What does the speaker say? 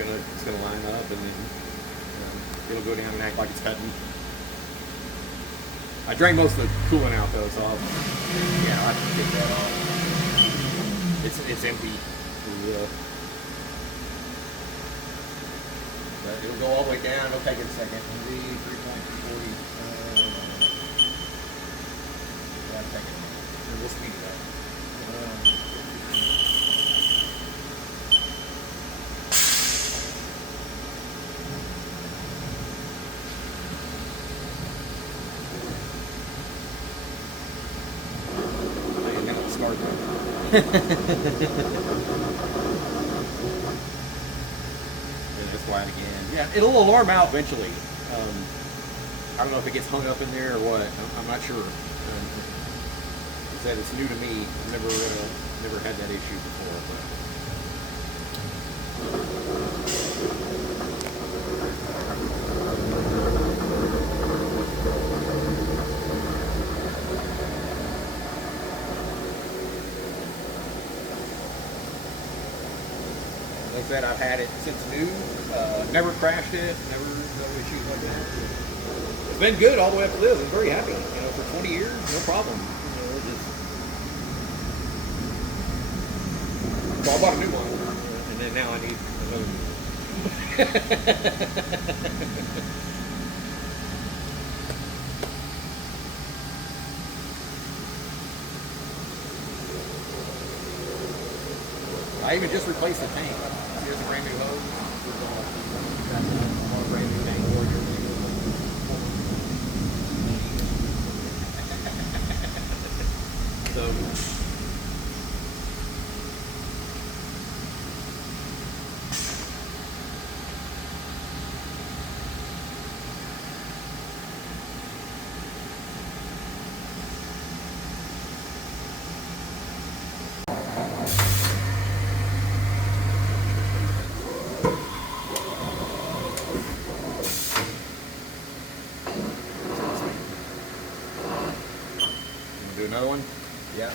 gonna line up, and then it'll go down and act like it's cutting. I drained most of the coolant out though, so yeah, I can take that off. it's empty. Yeah. But it'll go all the way down. It'll take it a second. Maybe 3.40. Yeah, take it. And we'll speed it up. And then it'll start. That's quiet again. Yeah, it'll alarm out eventually. I don't know if it gets hung up in there or what. I'm not sure. Said it's new to me. I've never had that issue before. But. Like I said, I've had it since new. Never crashed it. Never no issues like that. It's been good all the way up to this. I'm very happy. You know, for 20 years, no problem. So I bought a new one, and then now I need another new one. I even just replaced the tank. Here's a brand new hose. That's a brand new tank. So. Do another one? Yeah.